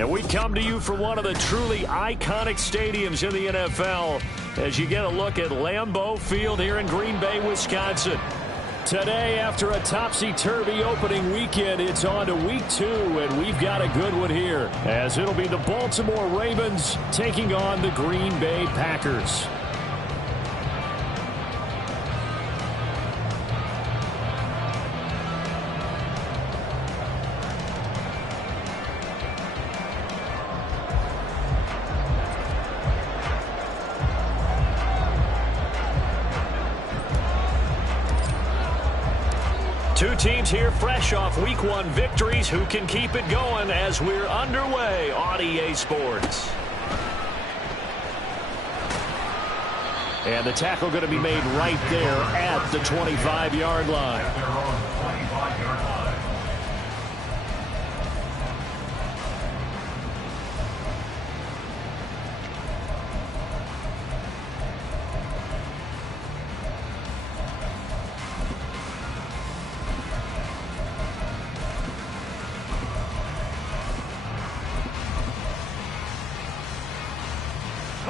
And we come to you from one of the truly iconic stadiums in the NFL as you get a look at Lambeau Field here in Green Bay, Wisconsin. Today, after a topsy-turvy opening weekend, it's on to week 2, and we've got a good one here, as it'll be the Baltimore Ravens taking on the Green Bay Packers. Two teams here fresh off Week 1 victories. Who can keep it going as we're underway on EA Sports? And the tackle going to be made right there at the 25-yard line.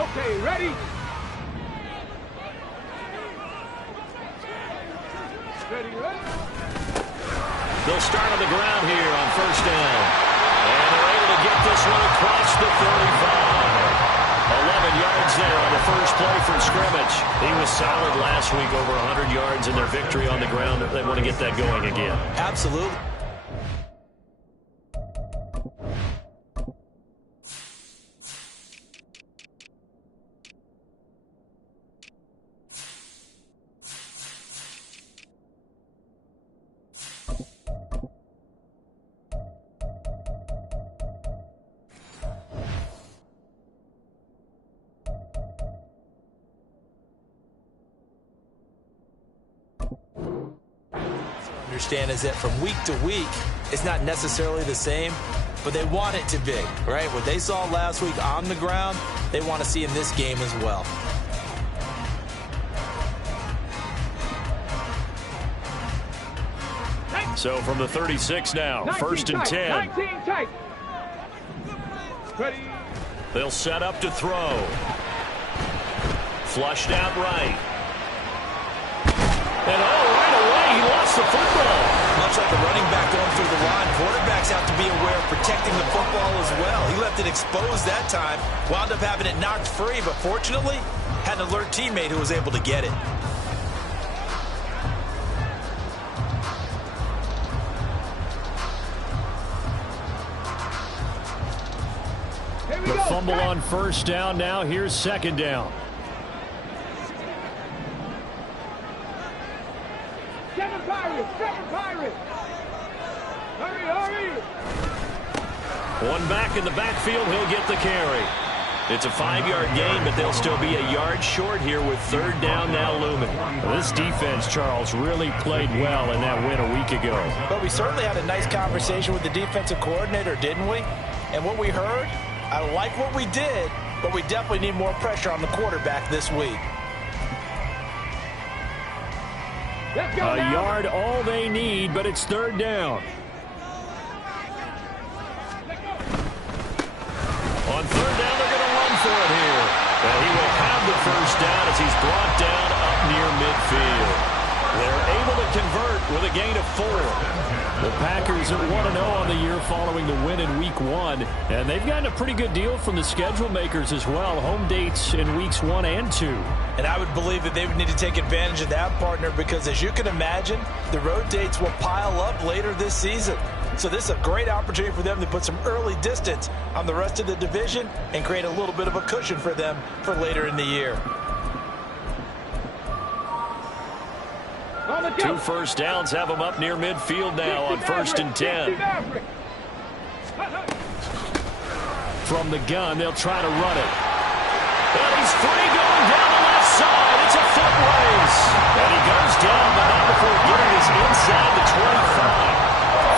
Okay, ready? Ready. They'll start on the ground here on first down. And they're able to get this one across the 35. 11 yards there on the first play from scrimmage. He was solid last week, over 100 yards in their victory on the ground. They want to get that going again. Absolutely. Understand is that from week to week, it's not necessarily the same, but they want it to be, right? What they saw last week on the ground, they want to see in this game as well. So from the 36 now, 19 first and tight, 10. 19 tight. Ready. They'll set up to throw. Flushed out right. And right away, he lost the football. Much like a running back going through the line, quarterbacks have to be aware of protecting the football as well. He left it exposed that time, wound up having it knocked free, but fortunately, had an alert teammate who was able to get it. The fumble on first down. Now here's second down. Seven Pirates. Hurry. One back in the backfield. He'll get the carry. It's a 5-yard gain, but they'll still be a yard short here with third down now looming. This defense, Charles, really played well in that win a week ago. But we certainly had a nice conversation with the defensive coordinator, didn't we? And what we heard, I like what we did, but we definitely need more pressure on the quarterback this week. Let's go A now. yard all they need, but it's third down. On third down, they're going to run for it here. And he will have the first down as he's brought down up near midfield. They're able to convert with a gain of 4. The Packers are 1-0 on the year following the win in Week 1. And they've gotten a pretty good deal from the schedule makers as well. Home dates in Weeks 1 and 2. And I would believe that they would need to take advantage of that, partner, because as you can imagine, the road dates will pile up later this season. So this is a great opportunity for them to put some early distance on the rest of the division and create a little bit of a cushion for them for later in the year. 2 first downs have them up near midfield now on first and 10. From the gun, they'll try to run it. And he's free going down the left side. It's a foot race. And he goes down, but not before getting us inside the 25.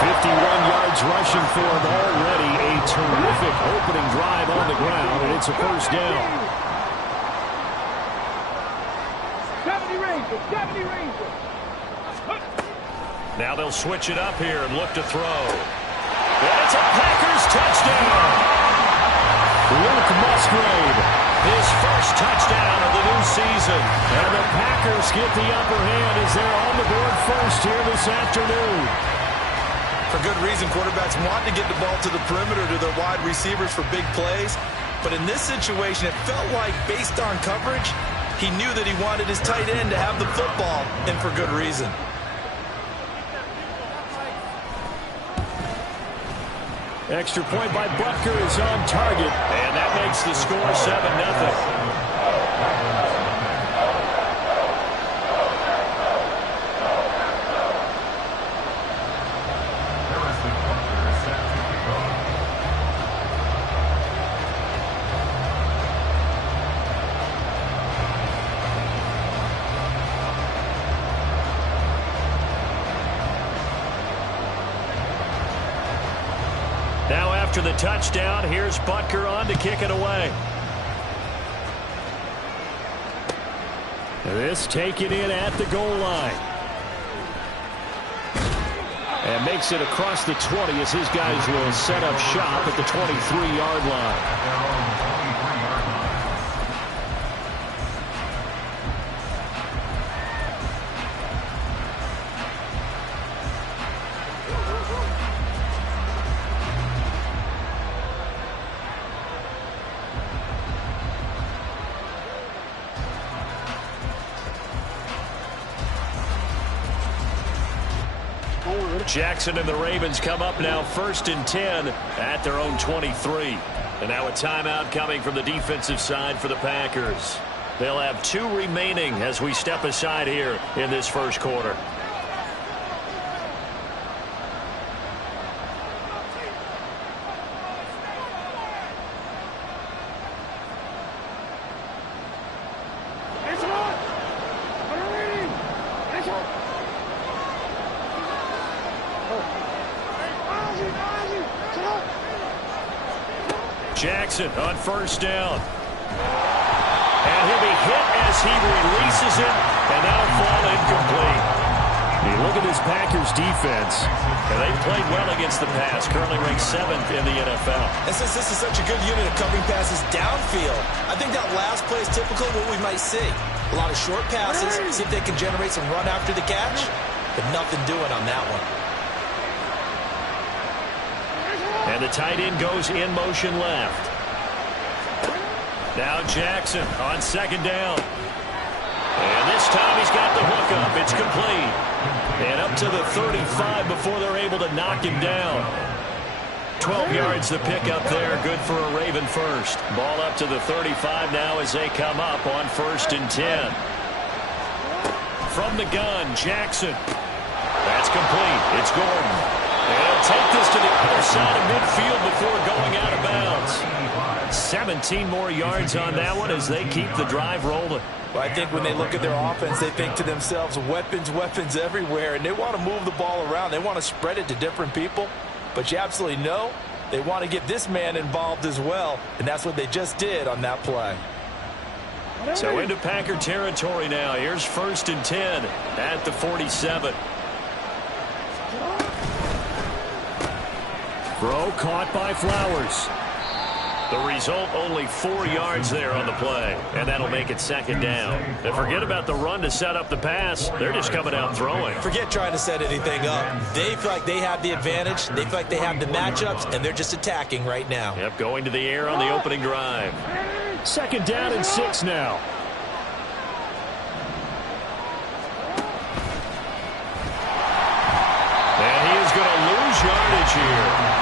51 yards rushing for him already. A terrific opening drive on the ground, and it's a first down. 70 Rangers. Now they'll switch it up here and look to throw. And it's a Packers touchdown. Luke Musgrave, his first touchdown of the new season. And the Packers get the upper hand as they're on the board first here this afternoon. For good reason, quarterbacks want to get the ball to the perimeter to their wide receivers for big plays. But in this situation, it felt like, based on coverage, he knew that he wanted his tight end to have the football, and for good reason. Extra point by Butker is on target, and that makes the score 7-0. Now after the touchdown, here's Butker on to kick it away. This taken in at the goal line. And makes it across the 20 as his guys will set up shop at the 23-yard line. Jackson and the Ravens come up now 1st and 10 at their own 23. And now a timeout coming from the defensive side for the Packers. They'll have 2 remaining as we step aside here in this first quarter. Jackson on 1st down. And he'll be hit as he releases it, and that'll fall incomplete. You look at this Packers defense, and they played well against the pass, currently ranked 7th in the NFL. And since this is such a good unit of covering passes downfield, I think that last play is typical of what we might see. A lot of short passes, see if they can generate some run after the catch, but nothing doing on that one. And the tight end goes in motion left. Now Jackson on 2nd down. And this time he's got the hook up. It's complete. And up to the 35 before they're able to knock him down. 12 yards the pickup there. Good for a Raven first. Ball up to the 35 now as they come up on 1st and 10. From the gun, Jackson. That's complete. It's Gordon. And he'll take this to the other side of midfield before going out of bounds. 17 more yards on that one as they keep the drive rolling. Well, I think when they look at their offense, they think to themselves, weapons, weapons everywhere, and they want to move the ball around. They want to spread it to different people, but you absolutely know they want to get this man involved as well, and that's what they just did on that play. So into Packer territory now. Here's 1st and 10 at the 47. Throw caught by Flowers. The result, only 4 yards there on the play, and that'll make it 2nd down. And forget about the run to set up the pass. They're just coming out throwing. Forget trying to set anything up. They feel like they have the advantage. They feel like they have the matchups, and they're just attacking right now. Yep, going to the air on the opening drive. 2nd down and 6 now. And he is going to lose yardage here.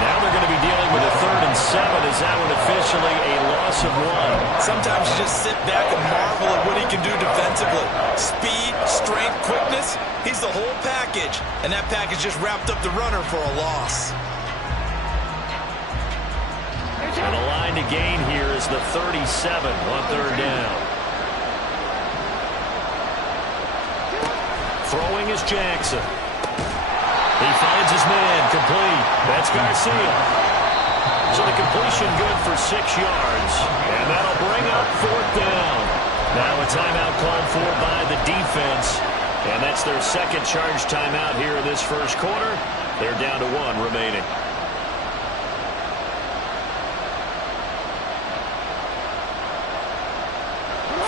Now they're going to be dealing with a 3rd and 7 as that one officially a loss of 1. Sometimes you just sit back and marvel at what he can do defensively. Speed, strength, quickness. He's the whole package. And that package just wrapped up the runner for a loss. And a line to gain here is the 37 on 3rd down. Throwing is Jackson. He finds his man, complete. That's Garcia. So the completion good for 6 yards. And that'll bring up 4th down. Now a timeout called for by the defense. And that's their 2nd charge timeout here in this first quarter. They're down to 1 remaining.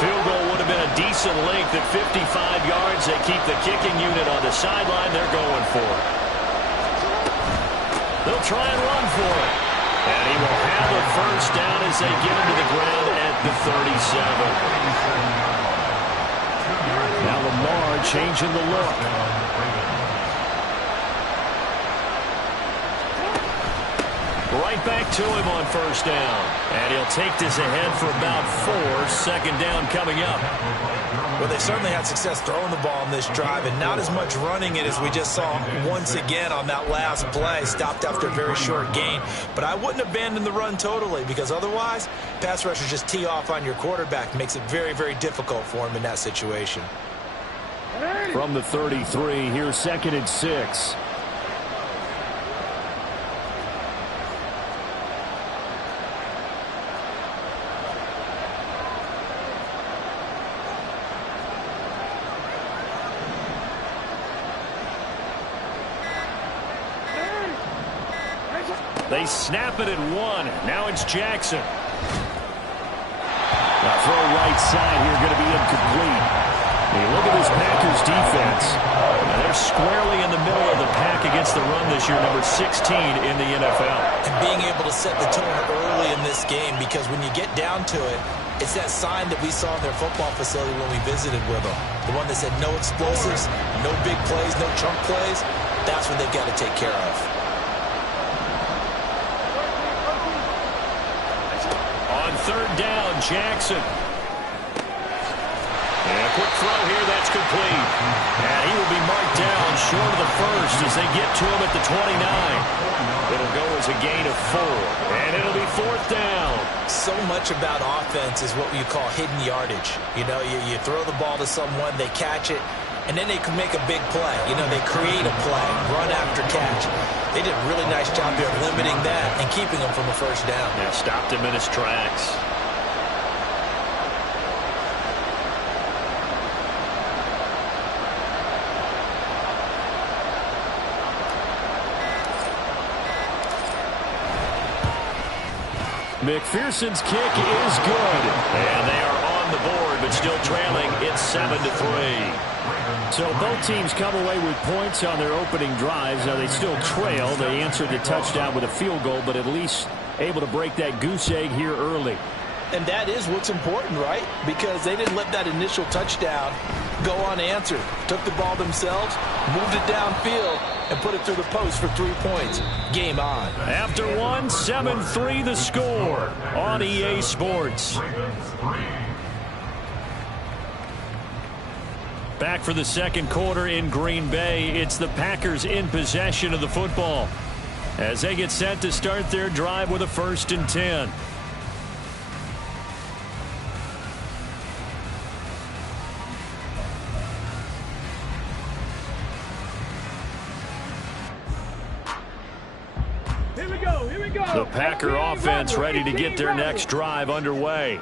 Field goal would have been a decent length at 55 yards. They keep the kicking unit on the sideline. They're going for it. They'll try and run for it. And he will have a first down as they get him to the ground at the 37. Now Lamar changing the look. Right back to him on first down. And he'll take this ahead for about 4. Second down coming up. Well, they certainly had success throwing the ball in this drive and not as much running it as we just saw once again on that last play. Stopped after a very short gain. But I wouldn't abandon the run totally, because otherwise pass rushers just tee off on your quarterback. Makes it very, very difficult for him in that situation. From the 33, here's 2nd and 6. They snap it at 1. Now it's Jackson. Now throw right side here, going to be incomplete. Hey, look at this Packers defense. Now they're squarely in the middle of the pack against the run this year, number 16 in the NFL. And being able to set the tone early in this game, because when you get down to it, it's that sign that we saw in their football facility when we visited with them. The one that said no explosives, no big plays, no chunk plays. That's what they've got to take care of. Third down, Jackson. And a quick throw here, that's complete. And he will be marked down short of the first as they get to him at the 29. It'll go as a gain of 4. And it'll be 4th down. So much about offense is what you call hidden yardage. You know, you throw the ball to someone, they catch it, and then they can make a big play. You know, they create a play, run after catch. They did a really nice job here of limiting that and keeping him from a first down. Yeah, stopped him in his tracks. McPherson's kick is good. And they are on the board, but still trailing. It's 7-3. So both teams come away with points on their opening drives. Now they still trail. They answered the touchdown with a field goal, but at least able to break that goose egg here early. And that is what's important, right? Because they didn't let that initial touchdown go unanswered. Took the ball themselves, moved it downfield, and put it through the post for 3 points. Game on. After 1, 7-3 the score on EA Sports. Back for the second quarter in Green Bay. It's the Packers in possession of the football as they get set to start their drive with a 1st and 10. Here we go, here we go. The Packer offense ready to get their next drive underway.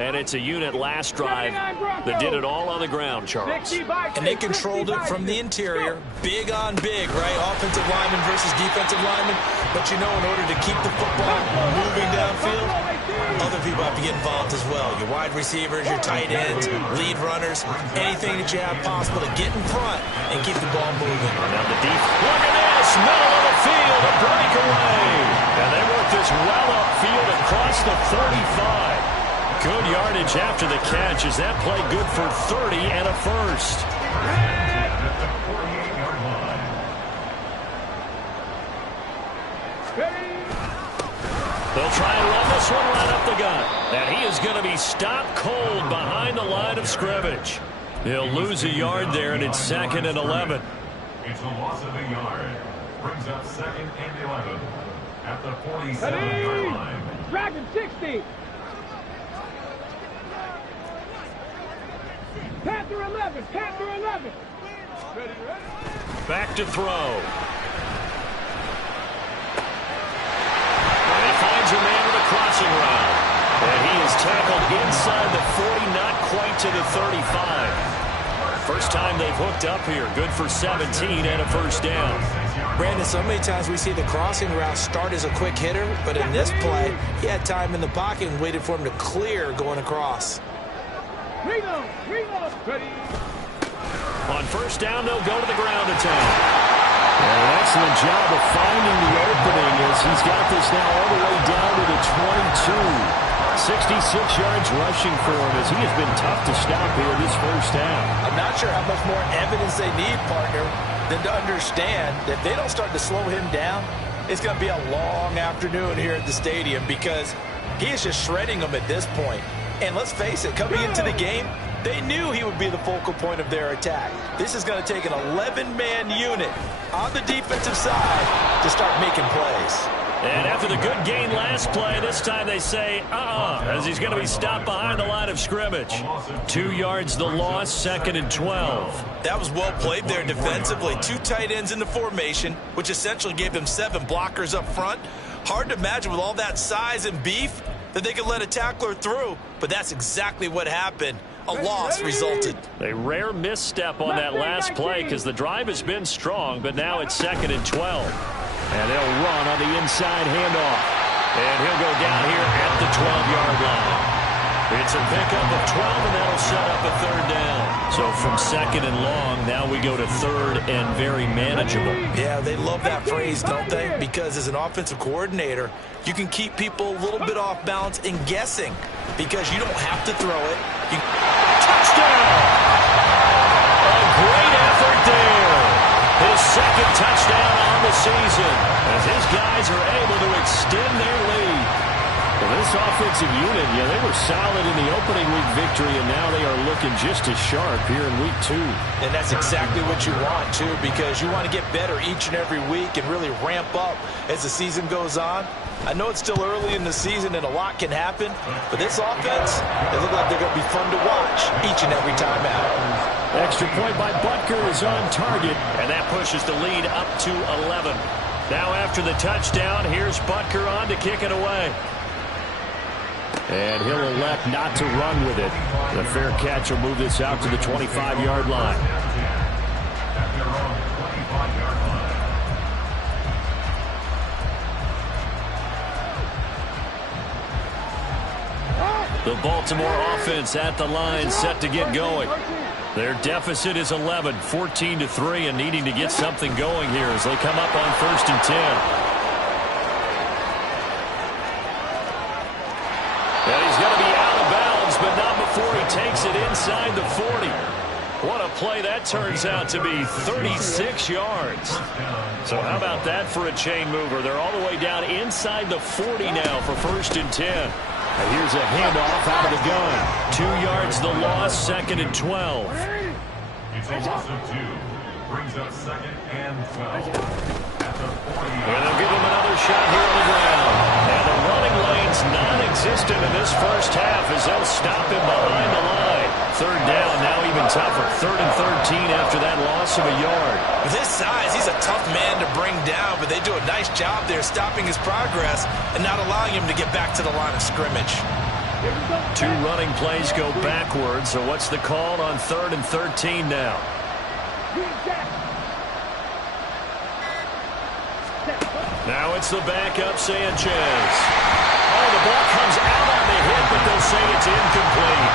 And it's a unit last drive that did it all on the ground, Charles. And they controlled it from the interior. Big on big, right? Offensive lineman versus defensive lineman. But you know, in order to keep the football moving downfield, other people have to get involved as well. Your wide receivers, your tight ends, lead runners, anything that you have possible to get in front and keep the ball moving. Now the deep. Look at this. Middle of the field. A breakaway. And they work this well upfield across the 35. Good yardage after the catch. Is that play good for 30 and a first? They'll try and run this one right up the gut. And he is going to be stopped cold behind the line of scrimmage. He'll lose a yard there, and it's 2nd and 11. It's a loss of a yard. Brings up 2nd and 11 at the 47-yard line. Dragon 60. Panther 11. Panther 11. Ready, ready. Back to throw. And he finds a man with a crossing route. And he is tackled inside the 40, not quite to the 35. First time they've hooked up here. Good for 17 and a first down. Brandon, so many times we see the crossing route start as a quick hitter, but in this play, he had time in the pocket and waited for him to clear going across. Reload. Ready. On first down, they'll go to the ground attack. And an excellent job of finding the opening as he's got this now all the way down to the 22. 66 yards rushing for him as he has been tough to stop here this first half. I'm not sure how much more evidence they need, partner, than to understand that if they don't start to slow him down, it's going to be a long afternoon here at the stadium because he is just shredding them at this point. And let's face it, coming into the game, they knew he would be the focal point of their attack. This is going to take an 11-man unit on the defensive side to start making plays. And after the good gain last play, this time they say, as he's going to be stopped behind the line of scrimmage. 2 yards the loss, 2nd and 12. That was well played there defensively. 2 tight ends in the formation, which essentially gave them 7 blockers up front. Hard to imagine with all that size and beef that they could let a tackler through, but that's exactly what happened. A loss resulted. A rare misstep on that last play because the drive has been strong, but now it's 2nd and 12. And they'll run on the inside handoff. And he'll go down here at the 12-yard line. It's a pickup of 12, and that'll set up a 3rd down. So from 2nd and long, now we go to 3rd and very manageable. Yeah, they love that phrase, don't they? Because as an offensive coordinator, you can keep people a little bit off balance and guessing because you don't have to throw it. Touchdown! A great effort there. His 2nd touchdown on the season as his guys are able to extend their lead. Well, this offensive unit, they were solid in the opening week victory, and now they are looking just as sharp here in week 2. And that's exactly what you want, too, because you want to get better each and every week and really ramp up as the season goes on. I know it's still early in the season and a lot can happen, but this offense, they look like they're going to be fun to watch each and every time out. Extra point by Butker is on target, and that pushes the lead up to 11. Now after the touchdown, here's Butker on to kick it away. And he'll elect not to run with it. The fair catch will move this out to the 25-yard line. The Baltimore offense at the line, set to get going. Their deficit is 11, 14-3, and needing to get something going here as they come up on 1st and 10. And he's going to be out of bounds, but not before he takes it inside the 40. What a play that turns out to be, 36 yards. So how about that for a chain mover? They're all the way down inside the 40 now for 1st and 10. And here's a handoff out of the gun. 2 yards the loss, 2nd and 12. It's a loss of 2. Brings up 2nd and 12. At the 40. And they'll give him another shot here on the ground. And the running lane's non-existent in this first half as they'll stop him behind the line. 3rd down, now even tougher. 3rd and 13 after that loss of a yard. With his size, he's a tough man to bring down, but they do a nice job there stopping his progress and not allowing him to get back to the line of scrimmage. 2 running plays go backwards, so what's the call on 3rd and 13 now? Now it's the backup Sanchez. Oh, the ball comes out on the hit, but they'll say it's incomplete.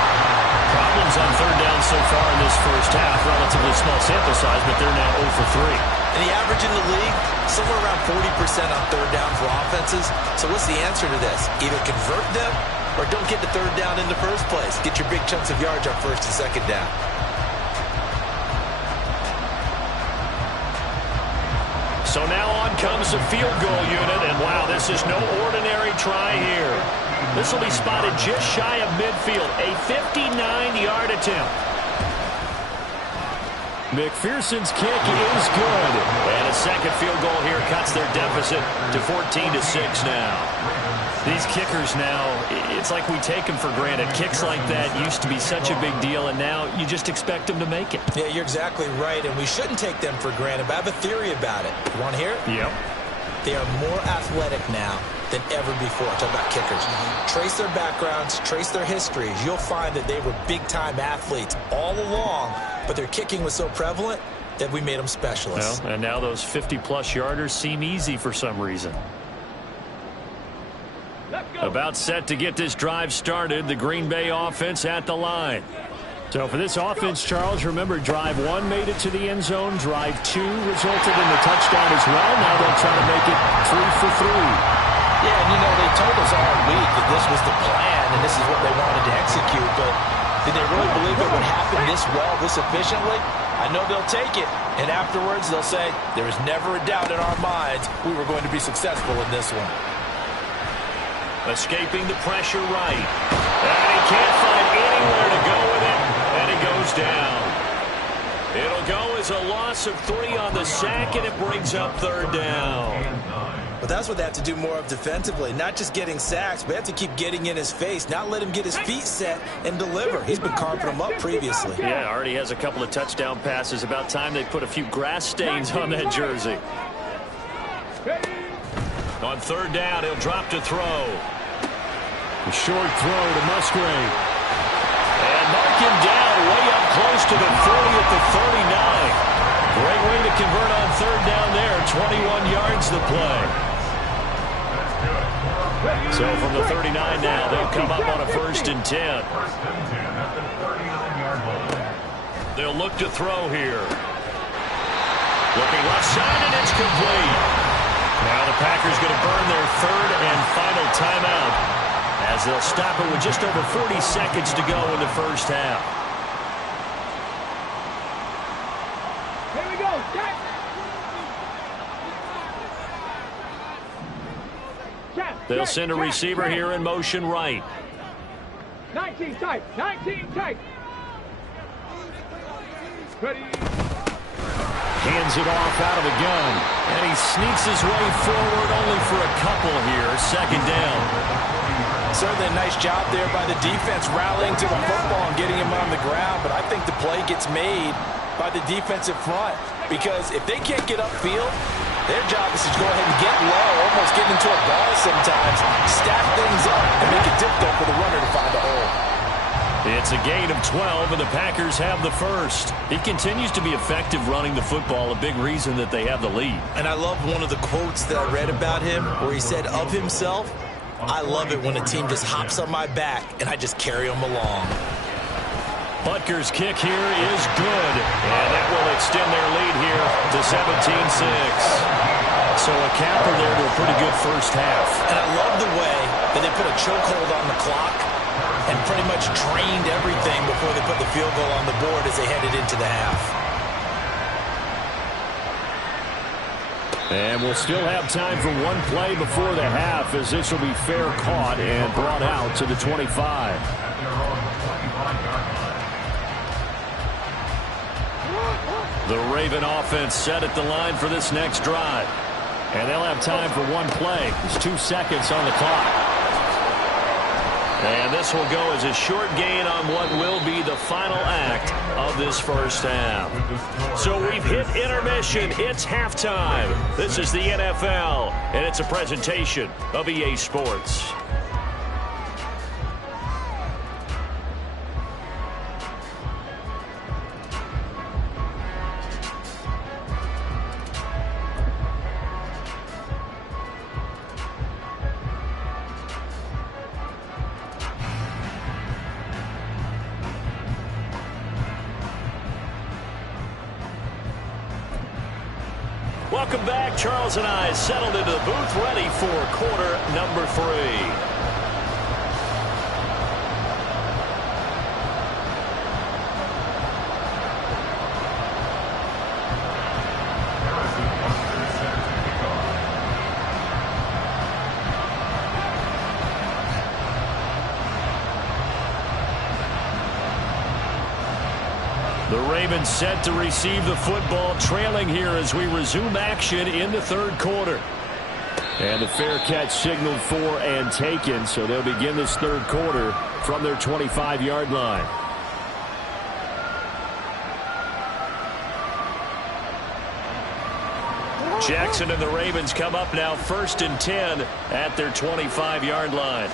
Problems on 3rd down so far in this first half. Relatively small sample size, but they're now 0 for 3. And the average in the league, somewhere around 40% on 3rd down for offenses. So what's the answer to this? Either convert them or don't get the 3rd down in the first place. Get your big chunks of yards on 1st and 2nd down. So now on comes the field goal unit, and wow, this is no ordinary try here. This will be spotted just shy of midfield, a 59-yard attempt. McPherson's kick is good, and a 2nd field goal here cuts their deficit to 14-6 now. These kickers now, it's like we take them for granted. Kicks like that used to be such a big deal, and now you just expect them to make it. Yeah, you're exactly right, and we shouldn't take them for granted, but I have a theory about it. You want to hear it? Yep. They are more athletic now than ever before. Talk about kickers. Trace their backgrounds, trace their histories. You'll find that they were big-time athletes all along, but their kicking was so prevalent that we made them specialists. Well, and now those 50-plus yarders seem easy for some reason. About set to get this drive started, the Green Bay offense at the line. So for this offense, Charles, remember, drive 1 made it to the end zone. Drive 2 resulted in the touchdown as well. Now they'll try to make it 3 for 3. Yeah, and they told us all week that this was the plan and this is what they wanted to execute, but did they really believe it would happen this well, this efficiently? I know they'll take it, and afterwards they'll say, there was never a doubt in our minds we were going to be successful in this one. Escaping the pressure right. And he can't find anywhere to go with it, and it goes down. It'll go as a loss of 3 on the sack, and it brings up 3rd down. But that's what they have to do more of defensively, not just getting sacks, but they have to keep getting in his face, not let him get his feet set and deliver. He's been carving them up previously. Yeah, already has a couple of touchdown passes. About time they put a few grass stains on that jersey. On 3rd down, he'll drop to throw. A short throw to Musgrave. And mark him down way up close to the 40 at the 39. Great way to convert on 3rd down there. 21 yards the play. So from the 39 now, they'll come up on a 1st and 10. They'll look to throw here. Looking left side, and it's complete. Now the Packers going to burn their 3rd and final timeout as they'll stop it with just over 40 seconds to go in the 1st half. Here we go. They'll send a receiver here in motion right. 19 tight. 19 tight. Ready. Hands it off out of the gun. And he sneaks his way forward only for a couple here. 2nd down. Certainly a nice job there by the defense rallying to the football and getting him on the ground. But I think the play gets made by the defensive front. Because if they can't get upfield, their job is to go ahead and get low, almost get into a ball sometimes, stack things up, and make it difficult for the runner to find a hole. It's a gain of 12, and the Packers have the 1st. He continues to be effective running the football, a big reason that they have the lead. And I love one of the quotes that I read about him where he said of himself, I love it when a team just hops on my back and I just carry them along. Butker's kick here is good, and that will extend their lead here to 17-6. So a capper there to a pretty good 1st half. And I love the way that they put a chokehold on the clock and pretty much drained everything before they put the field goal on the board as they headed into the half. And we'll still have time for one play before the half, as this will be fair caught and brought out to the 25. The Raven offense set at the line for this next drive. And they'll have time for one play. There's 2 seconds on the clock. And this will go as a short gain on what will be the final act of this 1st half. So we've hit intermission. It's halftime. This is the NFL, and it's a presentation of EA Sports. Welcome back. Charles and I settled into the booth, ready for quarter number 3. The Ravens set to receive the football, trailing here as we resume action in the 3rd quarter. And the fair catch signaled for and taken, so they'll begin this 3rd quarter from their 25-yard line. Jackson and the Ravens come up now 1st and 10 at their 25-yard line.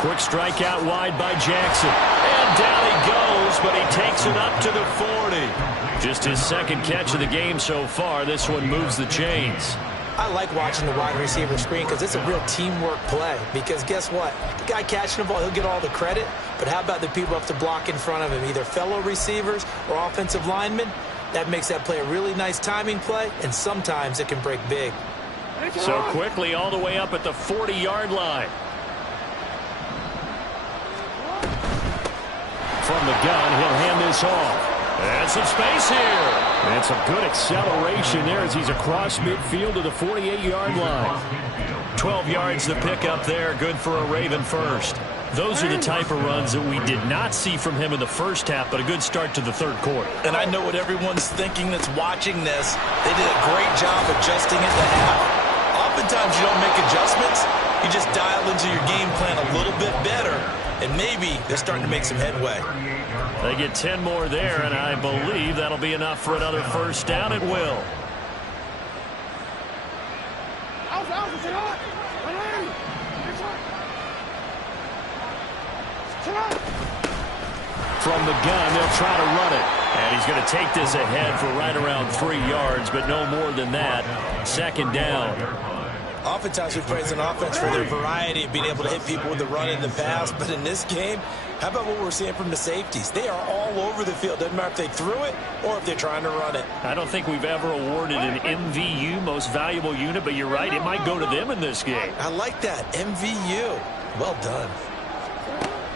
Quick strike out wide by Jackson. And down he goes, but he takes it up to the 40. Just his 2nd catch of the game so far. This one moves the chains. I like watching the wide receiver screen because it's a real teamwork play. Because guess what? The guy catching the ball, he'll get all the credit. But how about the people up to block in front of him, either fellow receivers or offensive linemen? That makes that play a really nice timing play, and sometimes it can break big. So quickly all the way up at the 40-yard line. From the gun, he'll hand this off. And some space here. And some good acceleration there as he's across midfield to the 48-yard line. 12 yards to pick up there. Good for a Raven first. Those are the type of runs that we did not see from him in the first half, but a good start to the third quarter. And I know what everyone's thinking that's watching this. They did a great job adjusting at the half. Oftentimes you don't make adjustments. You just dial into your game plan a little bit better, and maybe they're starting to make some headway. They get 10 more there, and I believe that'll be enough for another first down. It will. From the gun, they'll try to run it. And he's going to take this ahead for right around 3 yards, but no more than that. Second down. Oftentimes we praise an offense for their variety of being able to hit people with the run in the pass, but in this game, how about what we're seeing from the safeties? They are all over the field. Doesn't matter if they threw it or if they're trying to run it. I don't think we've ever awarded an MVU, most valuable unit, but you're right, it might go to them in this game. I like that, MVU. Well done.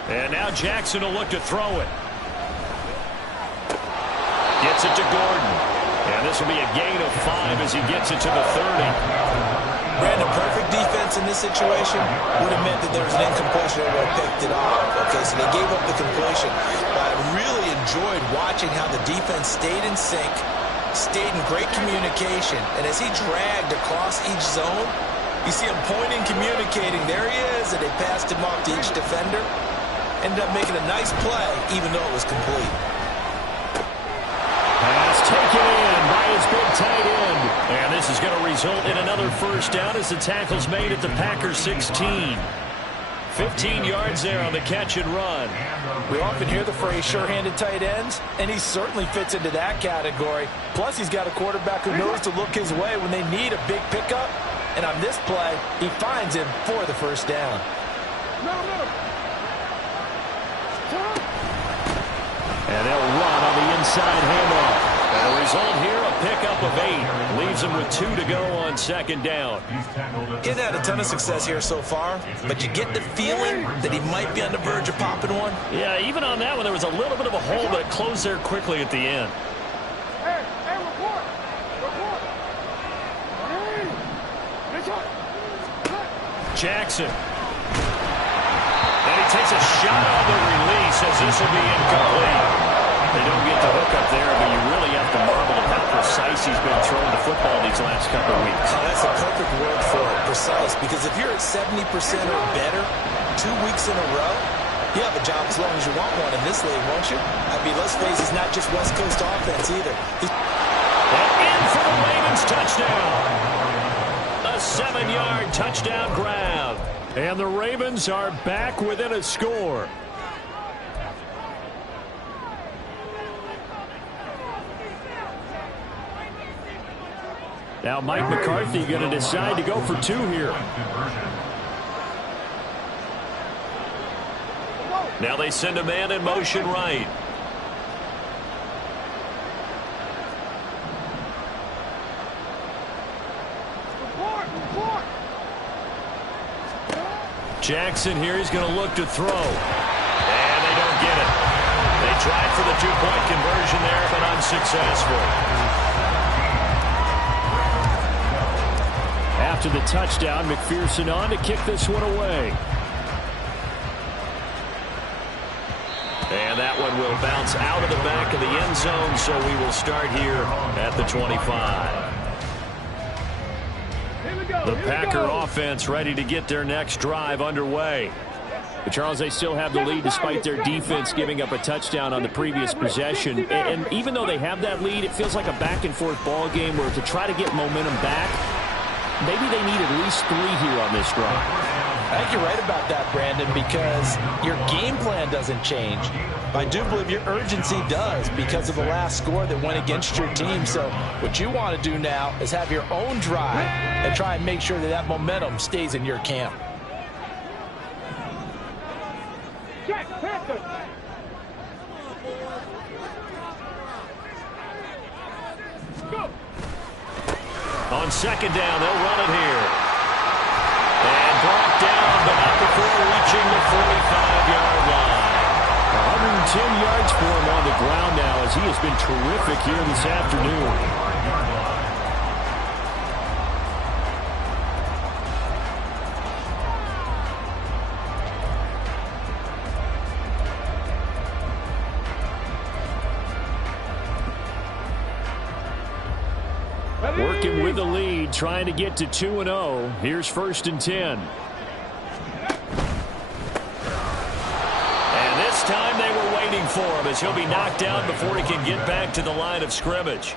And now Jackson will look to throw it. Gets it to Gordon. And this will be a gain of 5 as he gets it to the 30. Brandon, perfect defense in this situation would have meant that there was an incompletion that would have picked it off. Okay, so they gave up the completion. But I really enjoyed watching how the defense stayed in sync, stayed in great communication, and as he dragged across each zone, you see him pointing, communicating. There he is, and they passed him off to each defender. Ended up making a nice play, even though it was complete. Pass taken in by his big tight end. And this is going to result in another first down as the tackle's made at the Packers 16. 15 yards there on the catch and run. We often hear the phrase sure-handed tight ends, and he certainly fits into that category. Plus, he's got a quarterback who knows to look his way when they need a big pickup. And on this play, he finds him for the first down. And they'll run on the inside handoff. And the result here, a pickup of 8. Leaves them with 2 to go on second down. He hasn't had a ton of success here so far, but you get the feeling that he might be on the verge of popping one. Yeah, even on that one, there was a little bit of a hole, but it closed there quickly at the end. Jackson. And he takes a shot on the release as this will be incomplete. They don't get the hook up there, but you really have to marvel at how precise he's been throwing the football these last couple of weeks. Oh, that's a perfect word for it, precise, because if you're at 70% or better 2 weeks in a row, you have a job as long as you want one in this league, won't you? I mean, let's face it, it's not just West Coast offense either. And in for the Ravens touchdown. A 7-yard touchdown grab. And the Ravens are back within a score. Now Mike McCarthy going to decide to go for 2 here. Now they send a man in motion right. Jackson here, he's going to look to throw. And they don't get it. They tried for the 2-point conversion there, but unsuccessful. After the touchdown, McPherson on to kick this one away. And that one will bounce out of the back of the end zone, so we will start here at the 25. The Packer offense ready to get their next drive underway. But Charles, they still have the lead despite their defense giving up a touchdown on the previous possession. And even though they have that lead, it feels like a back-and-forth ball game where to try to get momentum back, maybe they need at least 3 here on this drive. I think you're right about that, Brandon, because your game plan doesn't change. I do believe your urgency does because of the last score that went against your team. So what you want to do now is have your own drive and try and make sure that that momentum stays in your camp. Check, Panther. Go. On second down, they'll run it here. And brought down, but not before reaching the 45-yard line. 110 yards for him on the ground now as he has been terrific here this afternoon. Working with the lead, trying to get to 2-0. Here's 1st and 10. And this time they were waiting for him as he'll be knocked down before he can get back to the line of scrimmage.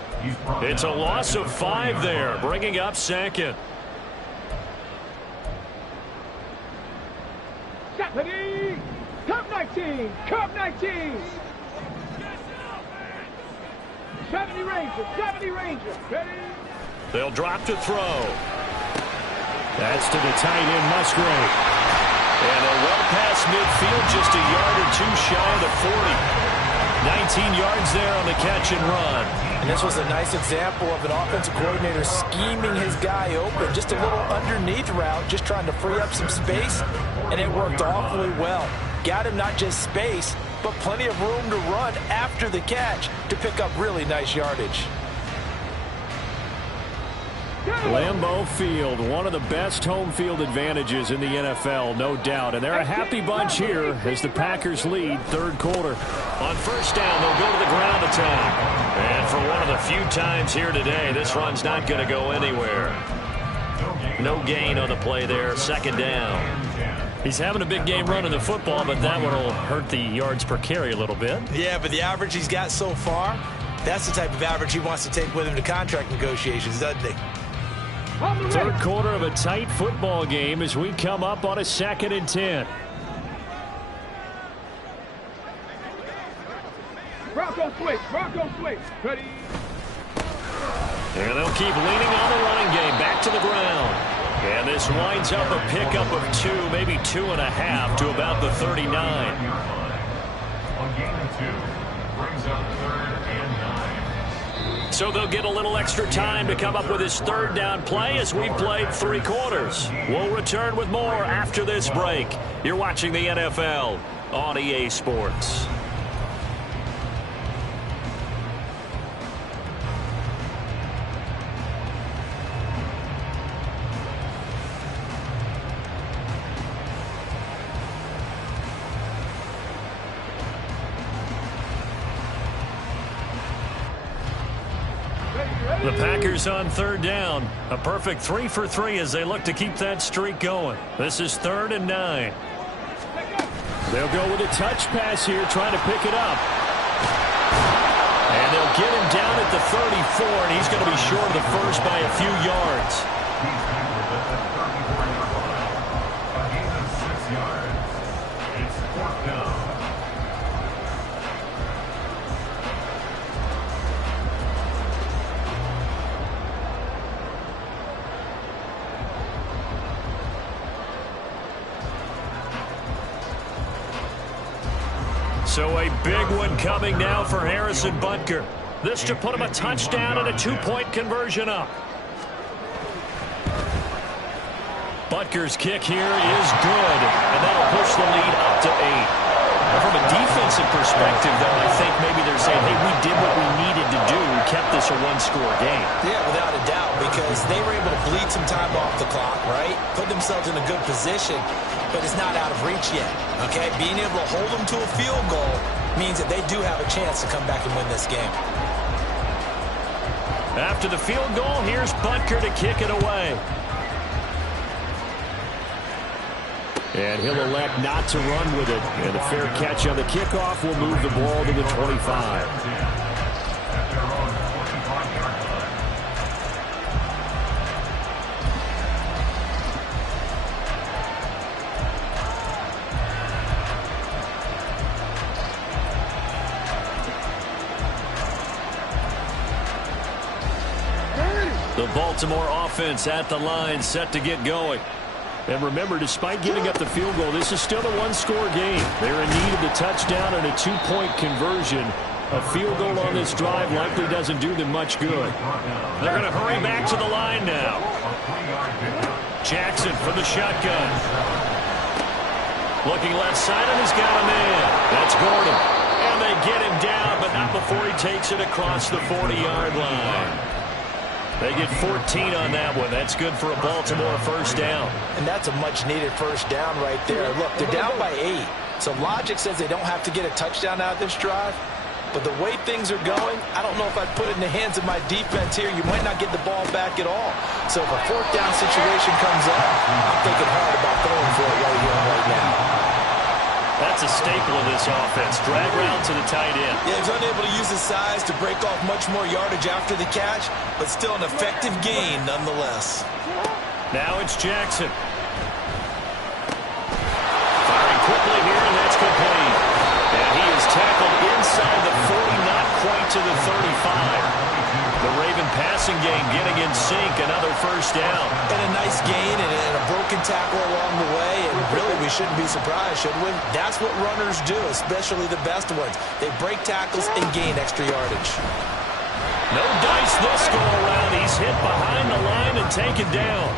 It's a loss of 5 there, bringing up 2nd. Ready? Cup 19. Cup 19. 70 Rangers. 70 Rangers. Ready? They'll drop to throw. That's to the tight end, Musgrave. And they'll run past midfield just a yard or 2 shy of the 40. 19 yards there on the catch and run. And this was a nice example of an offensive coordinator scheming his guy open. Just a little underneath route, just trying to free up some space. And it worked awfully well. Got him not just space, but plenty of room to run after the catch to pick up really nice yardage. Lambeau Field, one of the best home field advantages in the NFL, no doubt. And they're a happy bunch here as the Packers lead 3rd quarter. On 1st down, they'll go to the ground attack. And for one of the few times here today, this run's not going to go anywhere. No gain on the play there, 2nd down. He's having a big game running the football, but that one will hurt the yards per carry a little bit. Yeah, but the average he's got so far, that's the type of average he wants to take with him to contract negotiations, doesn't he? 3rd quarter of a tight football game as we come up on a 2nd and 10. Bronco switch. Bronco switch. Ready? And they'll keep leaning on the running game. Back to the ground. And this winds up a pickup of 2, maybe 2.5 to about the 39. On gain of 2, brings up 3rd and 9. So they'll get a little extra time to come up with his 3rd down play as we've played 3 quarters. We'll return with more after this break. You're watching the NFL on EA Sports. The Packers on 3rd down. A perfect 3 for 3 as they look to keep that streak going. This is 3rd and 9. They'll go with a touch pass here, trying to pick it up. And they'll get him down at the 34, and he's going to be short of the first by a few yards. A gain of 6 yards. It's 4th down. So a big one coming now for Harrison Butker. This to put him a touchdown and a 2-point conversion up. Butker's kick here is good, and that'll push the lead up to 8. Now from a defensive perspective, though, I think maybe they're saying, hey, we did what we needed to do, kept this a 1-score game. Yeah, without a doubt, because they were able to bleed some time off the clock, right? Put themselves in a good position, but it's not out of reach yet, okay? Being able to hold them to a field goal means that they do have a chance to come back and win this game. After the field goal, here's Butker to kick it away. And he'll elect not to run with it. And a fair catch on the kickoff will move the ball to the 25. The Baltimore offense at the line, set to get going. And remember, despite giving up the field goal, this is still a one-score game. They're in need of the touchdown and a two-point conversion. A field goal on this drive likely doesn't do them much good. They're going to hurry back to the line now. Jackson from the shotgun. Looking left side, and he's got a man. That's Gordon. And they get him down, but not before he takes it across the 40-yard line. They get 14 on that one. That's good for a Baltimore first down. And that's a much-needed first down right there. Look, they're down by 8. So logic says they don't have to get a touchdown out of this drive. But the way things are going, I don't know if I'd put it in the hands of my defense here. You might not get the ball back at all. So if a fourth down situation comes up, I'm thinking hard about throwing for it right here and right now. That's a staple of this offense. Drag route to the tight end. Yeah, he's unable to use his size to break off much more yardage after the catch, but still an effective gain nonetheless. Now it's Jackson. Firing quickly here, and that's complete. And he is tackled inside the 40, not quite to the 35. The Raven passing game getting in sync, another first down. And a nice gain and a broken tackle along the way. And really, we shouldn't be surprised, should we? That's what runners do, especially the best ones. They break tackles and gain extra yardage. No dice this go around. He's hit behind the line and taken down.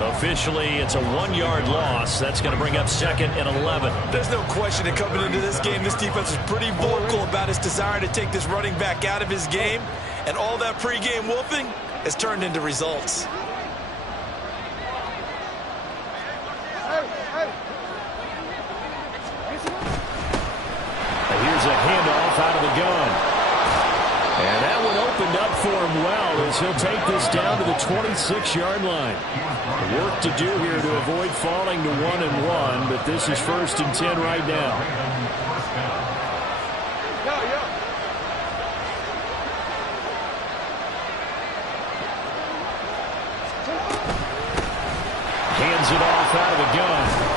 Officially, it's a 1-yard loss. That's going to bring up 2nd and 11. There's no question that coming into this game, this defense is pretty vocal about its desire to take this running back out of his game. And all that pregame whooping has turned into results. Here's a handoff out of the gun. And that one opened up for him well as he'll take this down to the 26-yard line. Work to do here to avoid falling to 1-1, but this is 1st and 10 right now. Hands it off out of the gun.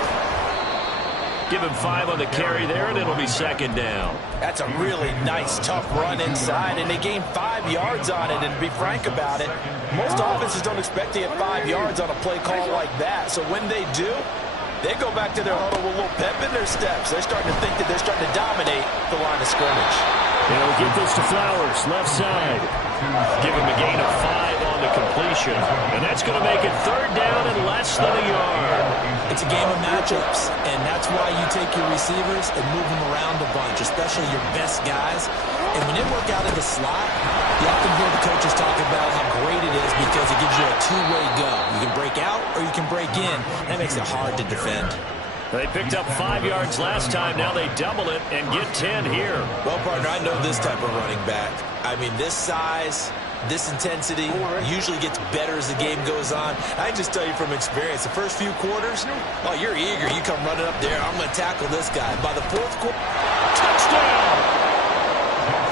Give him 5 on the carry there, and it'll be 2nd down. That's a really nice, tough run inside, and they gained 5 yards on it. And to be frank about it, most offenses don't expect to get 5 yards on a play call like that. So when they do, they go back to their huddle with a little pep in their steps. They're starting to think that they're starting to dominate the line of scrimmage. They'll get this to Flowers, left side. Give him a gain of 5 on the completion. And that's going to make it 3rd down and less than a yard. It's a game of matchups, and that's why you take your receivers and move them around a bunch, especially your best guys. And when they work out of the slot, you often hear the coaches talk about how great it is because it gives you a two-way go. You can break out or you can break in. That makes it hard to defend. They picked up 5 yards last time. Now they double it and get 10 here. Well, partner, I know this type of running back. I mean, this size, this intensity usually gets better as the game goes on. I just tell you from experience, the first few quarters, oh, you're eager. You come running up there. I'm going to tackle this guy. By the 4th quarter, touchdown!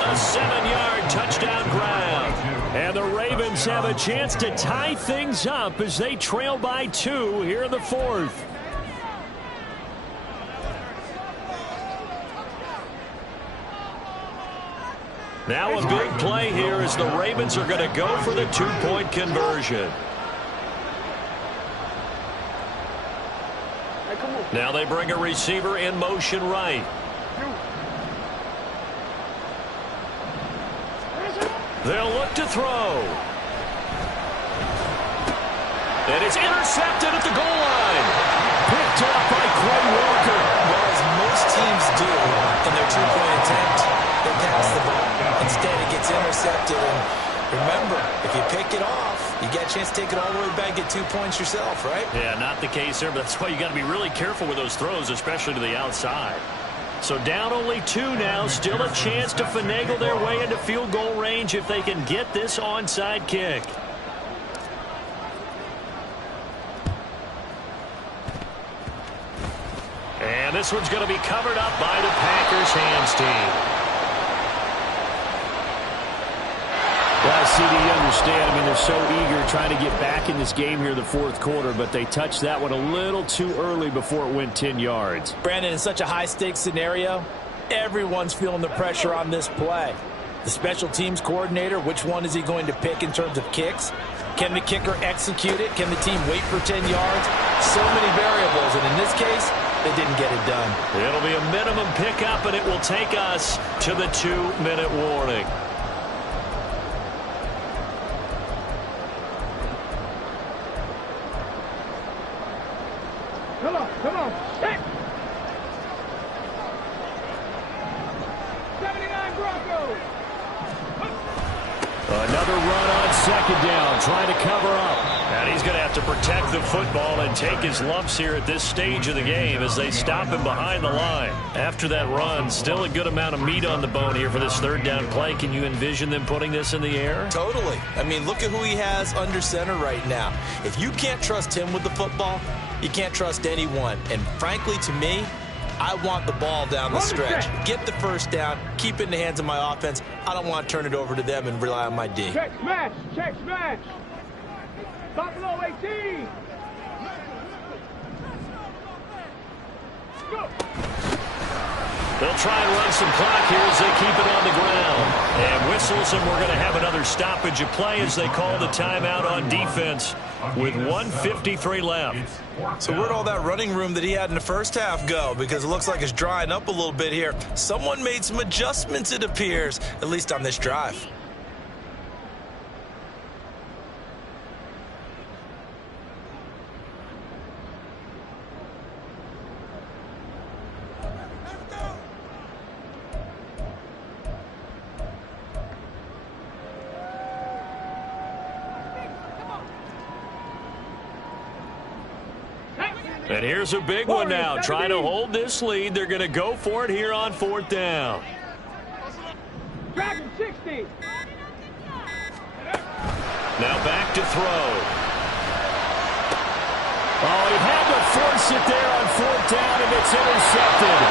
A 7-yard touchdown grab. And the Ravens have a chance to tie things up as they trail by 2 here in the 4th. Now a big play here as the Ravens are going to go for the 2-point conversion. Now they bring a receiver in motion right. They'll look to throw. And it's intercepted at the goal line. Picked up by Quay Walker. Well, as most teams do in their 2-point attempt, they pass the ball. Instead, it gets intercepted. And remember, if you pick it off, you get a chance to take it all the way back, get 2 points yourself, right? Yeah, not the case there, but that's why you got to be really careful with those throws, especially to the outside. So down only 2 now, still a chance to finagle their way into field goal range if they can get this onside kick. And this one's going to be covered up by the Packers hands team. Well, CD, you understand. I mean, they're so eager trying to get back in this game here in the 4th quarter, but they touched that one a little too early before it went 10 yards. Brandon, in such a high-stakes scenario, everyone's feeling the pressure on this play. The special teams coordinator, which one is he going to pick in terms of kicks? Can the kicker execute it? Can the team wait for 10 yards? So many variables, and in this case, they didn't get it done. It'll be a minimum pickup, and it will take us to the 2-minute warning. Come on. Set. 79 Broncos. Another run on second down, trying to cover up. And he's going to have to protect the football and take his lumps here at this stage of the game as they stop him behind the line. After that run, still a good amount of meat on the bone here for this third down play. Can you envision them putting this in the air? Totally. I mean, look at who he has under center right now. If you can't trust him with the football, you can't trust anyone. And frankly, to me, I want the ball down the stretch. Get the first down. Keep it in the hands of my offense. I don't want to turn it over to them and rely on my D. Check smash. Check smash. Buffalo 18. Go. They'll try and run some clock here as they keep it on the ground. And whistles, and we're going to have another stoppage of play as they call the timeout on defense with 1:53 left. So where'd all that running room that he had in the first half go? Because it looks like it's drying up a little bit here. Someone made some adjustments, it appears, at least on this drive. And here's a big one now. Trying to hold this lead. They're going to go for it here on fourth down. Dragon 60. Now back to throw. Oh, he had to force it there on fourth down, and it's intercepted.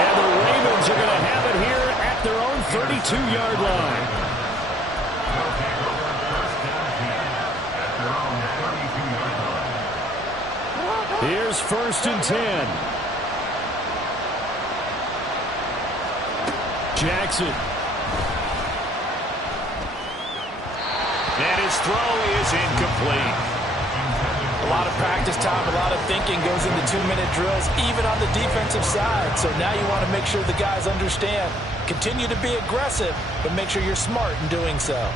And the Ravens are going to have it here at their own 32-yard line. Here's first and 10. Jackson. And his throw is incomplete. A lot of practice time, a lot of thinking goes into 2-minute drills, even on the defensive side. So now you want to make sure the guys understand. Continue to be aggressive, but make sure you're smart in doing so.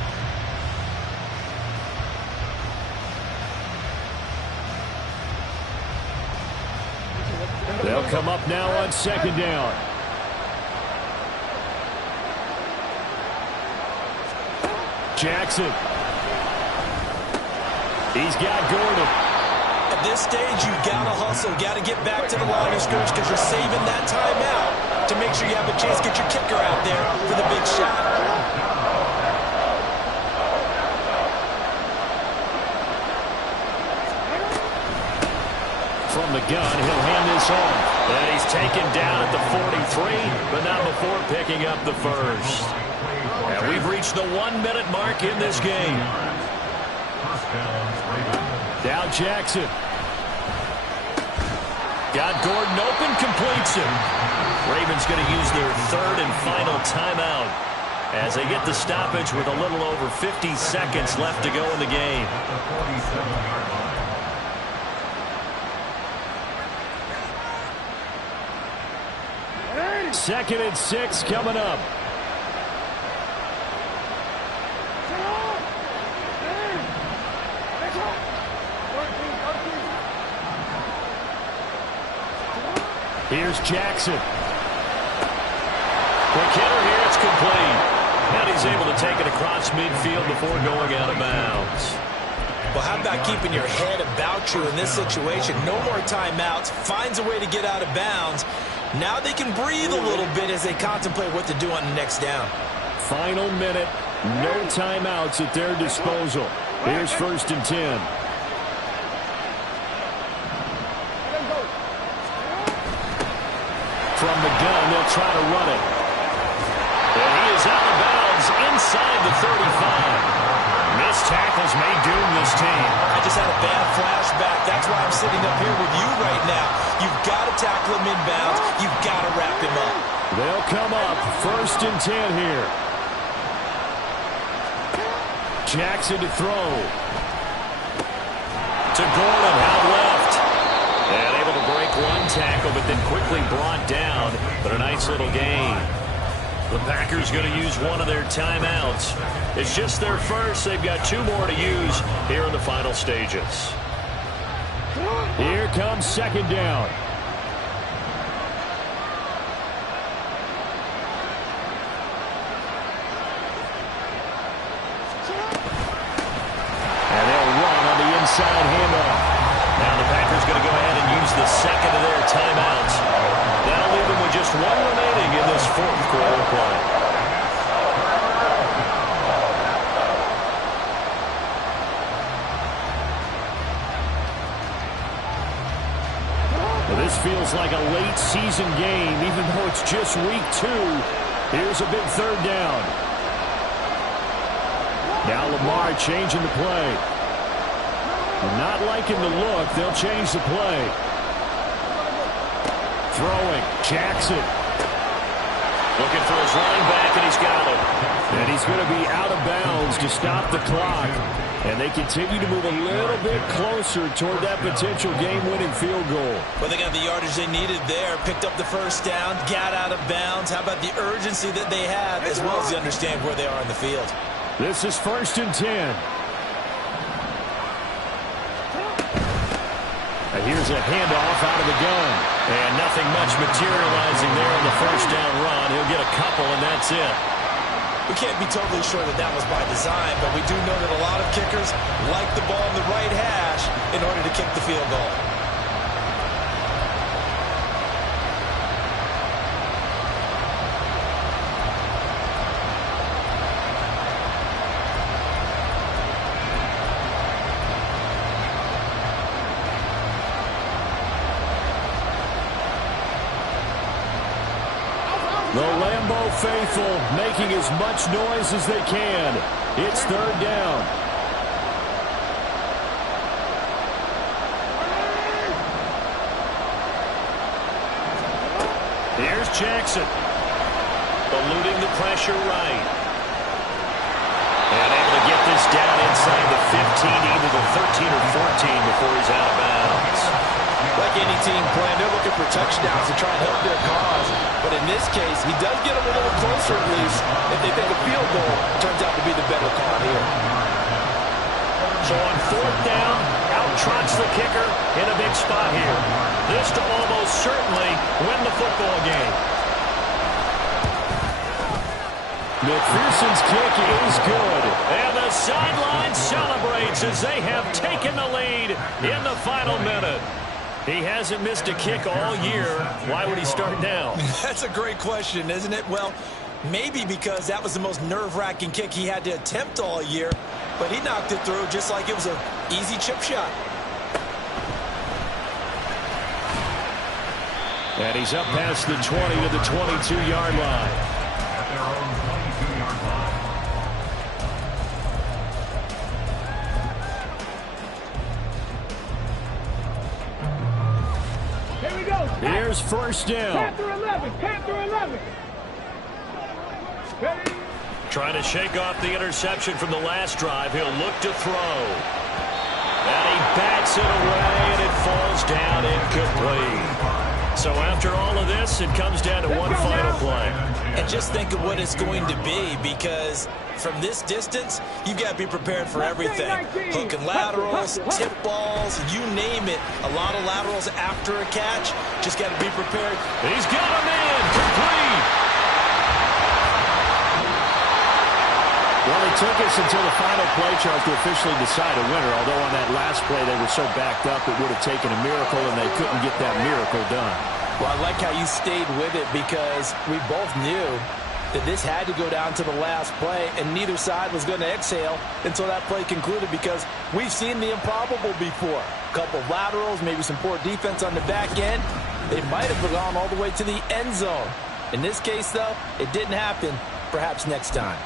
They'll come up now on second down. Jackson. He's got Gordon. At this stage, you got to hustle. Got to get back to the line of scrimmage because you're saving that timeout to make sure you have a chance to get your kicker out there for the big shot. From the gun, he'll hand this off. And he's taken down at the 43, but not before picking up the first. And we've reached the 1-minute mark in this game. Now Jackson. Got Gordon open, completes it. Ravens going to use their third and final timeout as they get the stoppage with a little over 50 seconds left to go in the game. Second and 6 coming up. Here's Jackson. Quick hitter here, it's complete. And he's able to take it across midfield before going out of bounds. Well, how about keeping your head about you in this situation? No more timeouts. Finds a way to get out of bounds. Now they can breathe a little bit as they contemplate what to do on the next down. Final minute. No timeouts at their disposal. Here's first and 10. From the gun, they'll try to run it. And he is out of bounds inside the 35. Missed tackles may doom this team. I just had a bad flashback. That's why I'm sitting up here with you right now. You've got to tackle him inbounds. You've got to wrap him up. They'll come up first and 10 here. Jackson to throw. To Gordon, out left. And able to break one tackle, but then quickly brought down. But a nice little gain. The Packers going to use one of their timeouts. It's just their first. They've got 2 more to use here in the final stages. Here comes second down. And they'll run on the inside handoff. Now the Packers going to go ahead and use the second of their timeouts. That'll leave them with just 1 remaining in this 4th quarter play. Well, this feels like a late season game, even though it's just week 2. Here's a big 3rd down. Now Lamar changing the play. Not liking the look. They'll change the play. Throwing. Jackson. Looking for his running back, and he's got it. And he's going to be out of bounds to stop the clock. And they continue to move a little bit closer toward that potential game-winning field goal. Well, they got the yardage they needed there. Picked up the first down, got out of bounds. How about the urgency that they have, as well as they understand where they are in the field? This is 1st and 10. And here's a handoff out of the gun. And nothing much materializing there on the first down run. He'll get a couple, and that's it. We can't be totally sure that that was by design, but we do know that a lot of kickers like the ball in the right hash in order to kick the field goal. The Lambeau faithful making as much noise as they can. It's 3rd down. Here's Jackson. Eluding the pressure right. And able to get this down inside the 15, either the 13 or 14 before he's out of bounds. Like any team playing, they're looking for touchdowns to try and help their cause. But in this case, he does get them a little closer at least. If they think a field goal turns out to be the better call here. So on 4th down, out trots the kicker in a big spot here. This to almost certainly win the football game. McPherson's kick is good. And the sideline celebrates as they have taken the lead in the final minute. He hasn't missed a kick all year. Why would he start now? That's a great question, isn't it? Well, maybe because that was the most nerve-wracking kick he had to attempt all year. But he knocked it through just like it was an easy chip shot. And he's up past the 20 to the 22-yard line. At their own 22-yard line. Here we go. Here's 1st down. Panther 11. Panther 11. Ready? Trying to shake off the interception from the last drive. He'll look to throw. And he bats it away, and it falls down incomplete. So after all of this, it comes down to one final play. And just think of what it's going to be, because from this distance, you've got to be prepared for everything. Hook and laterals, tip balls, you name it. A lot of laterals after a catch. Just got to be prepared. He's got him in. Complete. Well, it took us until the final play chart to officially decide a winner, although on that last play they were so backed up it would have taken a miracle, and they couldn't get that miracle done. Well, I like how you stayed with it, because we both knew that this had to go down to the last play, and neither side was going to exhale until that play concluded, because we've seen the improbable before. A couple of laterals, maybe some poor defense on the back end. They might have gone all the way to the end zone. In this case, though, it didn't happen. Perhaps next time.